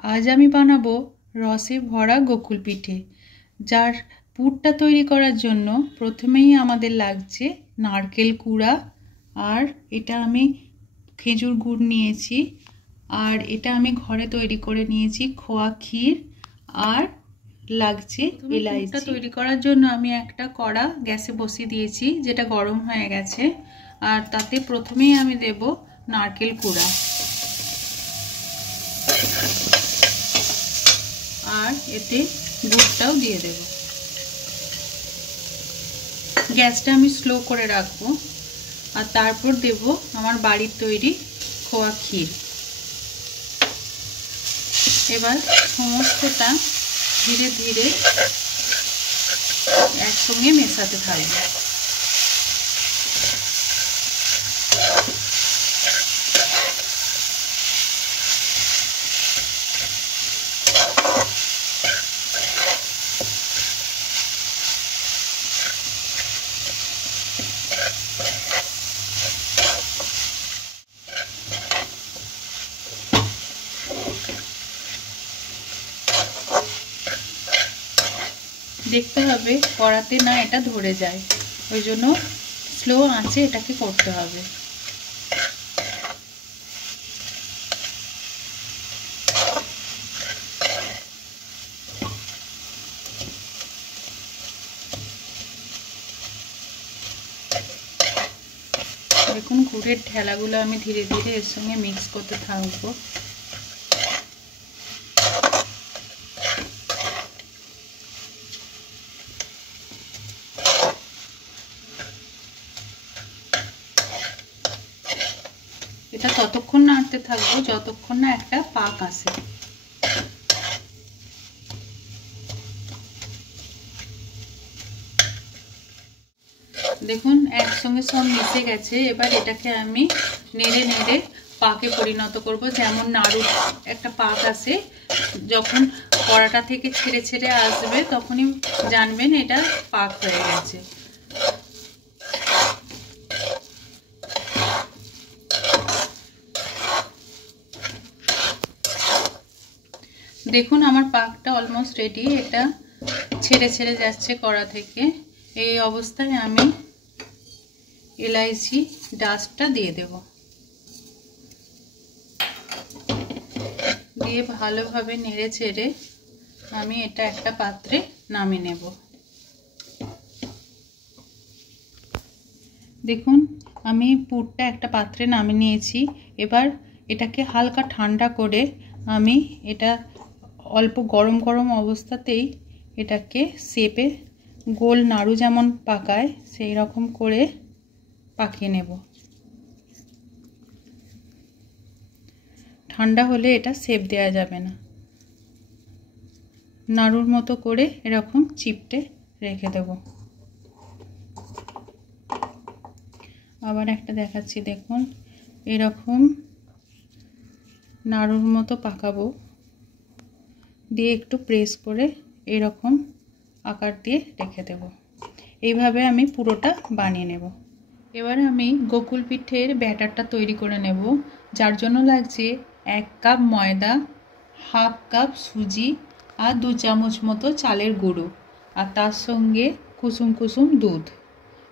आज आमी बानाबो रसे भरा गोकुल पिठे। जार पुरटा तैरी करार जोन्नो प्रथमेई आमादेर लागछे नारकेल कुड़ा और एटा आमी खेजूर गुड़ नियेछि और एटा आमी घरे तैरी करे नियेछि खोया क्षीर और लागछे इलायची। तैरी करार जोन्नो आमी एकटा कड़ा गैसे बसिए दियेछि जेटा गरम हये गेछे और ताते प्रथमेई आमी देब नारकेल कुड़ा और एते गुड़टाও दिए देव। गैसटा आमी स्लो करे राखबो और तारपर देव आमार बाड़ीर तैरी खोया क्षीर। एबार समस्तटा धीरे धीरे एकसंगे मेशाते थाकबो। देखते हबे कड़ाते ना एटा धरे जाए ओई जोन्नो स्लो आँचे एटाके करते हबे। देखुन गुड़ेर ढेलागुलो आमी धीरे धीरे एर संगे मिक्स करते थाकबो। এটা ততক্ষণ নাড়তে থাকবো যতক্ষণ না একটা পাক আসে। দেখুন একসঙ্গে সব মিশে গেছে। এবার এটাকে আমি নেড়ে নেড়ে পাকে পরিণত করব। যেমন নাড়ুর একটা পাক আসে, যখন কড়াটা থেকে ছেড়ে ছেড়ে আসবে তখনই জানবেন এটা পাক হয়ে গেছে। देखुन आमार पाकटा अलमोस्ट रेडी। एटा छेड़े छेड़े जाच्छे कड़ा थेके। এই অবস্থায় আমি ইলাইচি ডাস্টটা দিয়ে দেব। দিয়ে ভালোভাবে নেড়ে চেড়ে আমি এটা একটা পাত্রে নামিয়ে নেব। দেখুন আমি পুরটা একটা পাত্রে নামিয়ে নিয়েছি। এবার এটাকে হালকা ঠান্ডা করে আমি এটা অল্প গরম গরম অবস্থাতেই এটাকে শেপে গোল নাড়ু যেমন পাকায় সেই রকম করে পাকিয়ে নেব। ঠান্ডা হলে এটা শেপ দেওয়া যাবে না। নাড়ুর মতো করে এরকম চিপটে রেখে দেব। আবার একটা দেখাচ্ছি, দেখুন এরকম নাড়ুর মতো পাকাবো। দিয়ে একটু প্রেস করে এরকম আকার দিয়ে রেখে দেব। এইভাবে আমি পুরোটা বানিয়ে নেব। এবারে আমি গোকুল পিঠের ব্যাটারটা তৈরি করে নেব। যার জন্য লাগছে 1 কাপ ময়দা, হাফ কাপ সুজি আর 2 চামচ মতো চালের গুঁড়ো আর তার সঙ্গে কুসুম কুসুম দুধ।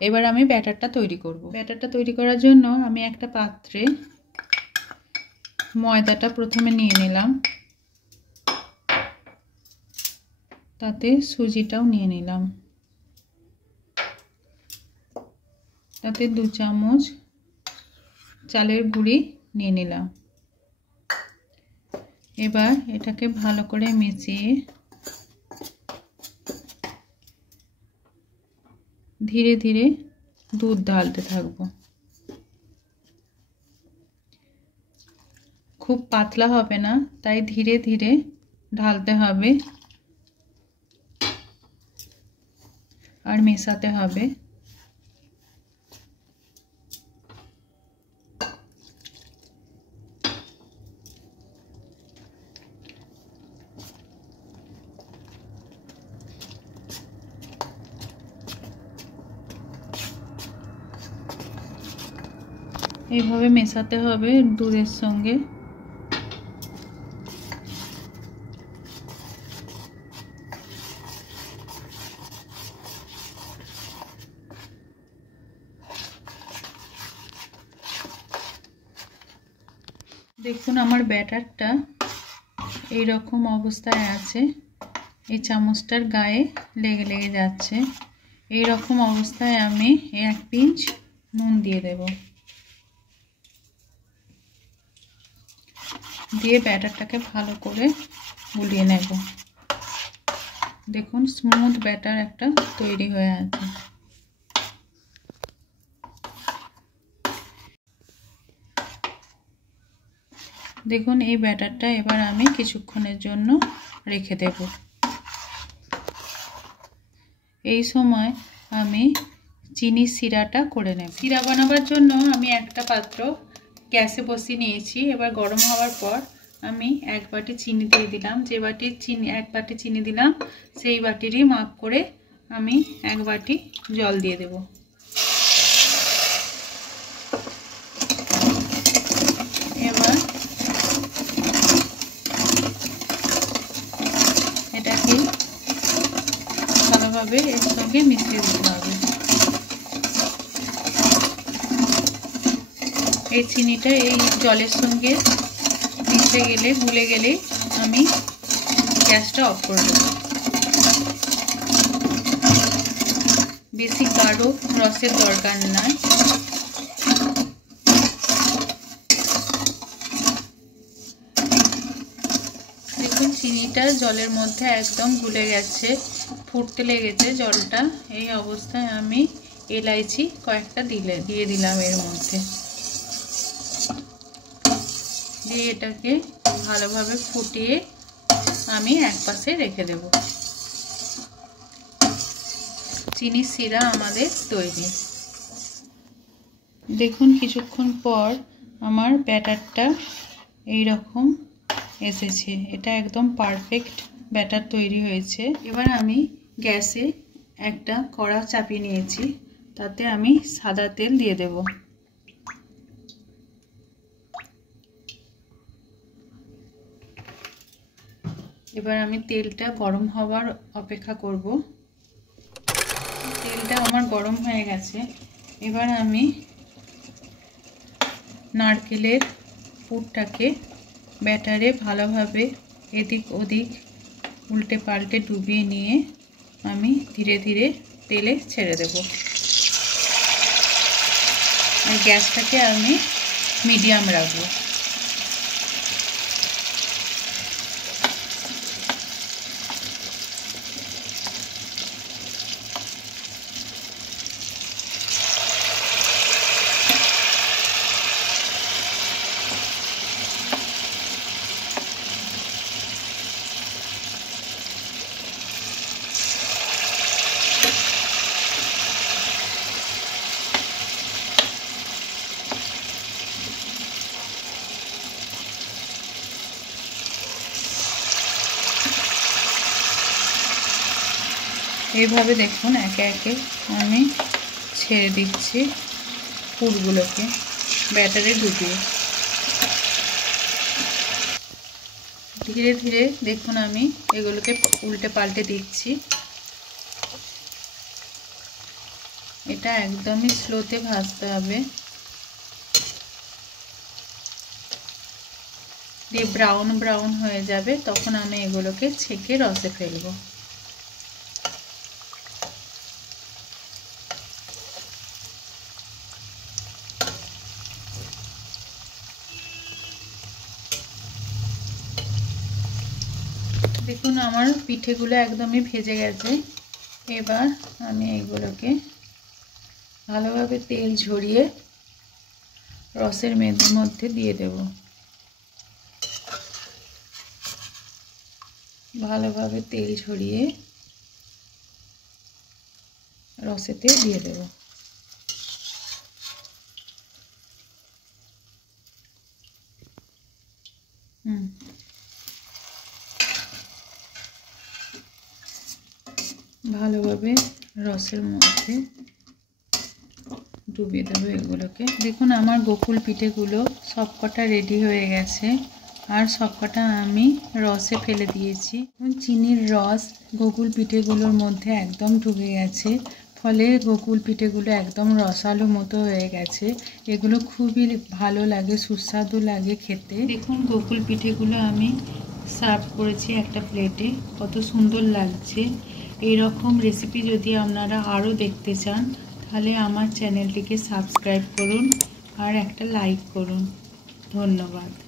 এবার আমি ব্যাটারটা তৈরি করব। ব্যাটারটা তৈরি করার জন্য আমি একটা পাত্রে ময়দাটা প্রথমে নিয়ে নিলাম, তাতে সুজিটাও নিয়ে নিলাম, তাতে 2 চামচ চালের গুঁড়ি নিয়ে নিলাম। এবার এটাকে ভালো করে মিশিয়ে ধীরে ধীরে দুধ ঢালতে থাকবো। খুব পাতলা হবে না, তাই ধীরে ধীরে ঢালতে হবে আর মেশাতে হবে। এইভাবে মেশাতে হবে দুধের সঙ্গে। দেখুন আমার ব্যাটারটা এই রকম অবস্থায় আছে, এই চামচটার গায়ে লেগে লেগে যাচ্ছে। এই রকম অবস্থায় আমি 1 পিঞ্চ নুন দিয়ে দেব, দিয়ে ব্যাটারটাকে ভালো করে গুলিয়ে নেব। দেখুন স্মুথ ব্যাটার একটা তৈরি হয়ে আছে। দেখুন এই ব্যাটারটা এবার আমি কিছুক্ষণের জন্য রেখে দেব। এই সময় আমি চিনির সিরাটা করে নেব। সিরা বানাবার জন্য আমি একটা পাত্র গ্যাসে বসিয়ে নিয়েছি। এবার গরম হওয়ার পর আমি 1 বাটি চিনি দিয়ে দিলাম। যে বাটির চিনি 1 বাটি চিনি দিলাম সেই বাটিরই মাপ করে আমি 1 বাটি জল দিয়ে দেব। এবার এটাকে ভালোভাবে এর সঙ্গে মিশিয়ে দিতে হবে। এই চিনিটা এই জলের সঙ্গে মিশে গেলে গুলে গেলে আমি গ্যাসটা অফ করে দেব। বেশি গাঢ় রসের দরকার নয়। দেখুন চিনিটা জলের মধ্যে একদম গুলে গেছে, ফুটতে লেগেছে জলটা। এই অবস্থায় আমি এলাইচি কয়েকটা দিয়ে দিলাম এর মধ্যে, দিয়ে এটাকে ভালোভাবে ফুটিয়ে আমি একপাশে রেখে দেব। চিনির সিরা আমাদের তৈরি। দেখুন কিছুক্ষণ পর আমার ব্যাটারটা এই রকম এসেছে। এটা একদম পারফেক্ট ব্যাটার তৈরি হয়েছে। এবার আমি গ্যাসে একটা কড়া চাপিয়ে নিয়েছি, তাতে আমি সাদা তেল দিয়ে দেব। এবার আমি তেলটা গরম হওয়ার অপেক্ষা করব। তেলটা আমার গরম হয়ে গেছে। এবার আমি নারকেলের পুরটাকে ব্যাটারে ভালোভাবে এদিক ওদিক উল্টে পাল্টে ডুবিয়ে নিয়ে আমি ধীরে ধীরে তেলে ছেড়ে দেব। আর গ্যাসটাকে আমি মিডিয়াম রাখবো। এইভাবে দেখুন একে একে আমি ছেড়ে দিচ্ছি পুরগুলোকে ব্যাটারে ডুবিয়ে। ধীরে ধীরে দেখুন আমি এগুলোকে উল্টে পাল্টে দিচ্ছি। এটা একদমই স্লোতে ভাজতে হবে, দিয়ে ব্রাউন ব্রাউন হয়ে যাবে তখন আমি এগুলোকে ছেঁকে রসে ফেলবো। দেখুন আমার পিঠেগুলো একদমই ভেজে গেছে। এবার আমি এগুলোকে ভালোভাবে তেল ঝরিয়ে রসের মধ্যে দিয়ে দেব। ভালোভাবে তেল ঝরিয়ে রসেতে দিয়ে দেব। ভালোভাবে রসের মধ্যে ডুবিয়ে দেবো এগুলোকে। দেখুন আমার গোকুল পিঠেগুলো সবকটা রেডি হয়ে গেছে, আর সবকটা আমি রসে ফেলে দিয়েছি। চিনির রস গোকুল পিঠেগুলোর মধ্যে একদম ঢুকে গেছে। ফলে গোকুল পিঠেগুলো একদম রসালো মতো হয়ে গেছে। এগুলো খুবই ভালো লাগে, সুস্বাদু লাগে খেতে। দেখুন গোকুল পিঠেগুলো আমি সার্ভ করেছি একটা প্লেটে, কত সুন্দর লাগছে। এইরকম রেসিপি যদি আপনারা আরও দেখতে চান তাহলে আমার চ্যানেলটিকে সাবস্ক্রাইব করুন আর একটা লাইক করুন। ধন্যবাদ।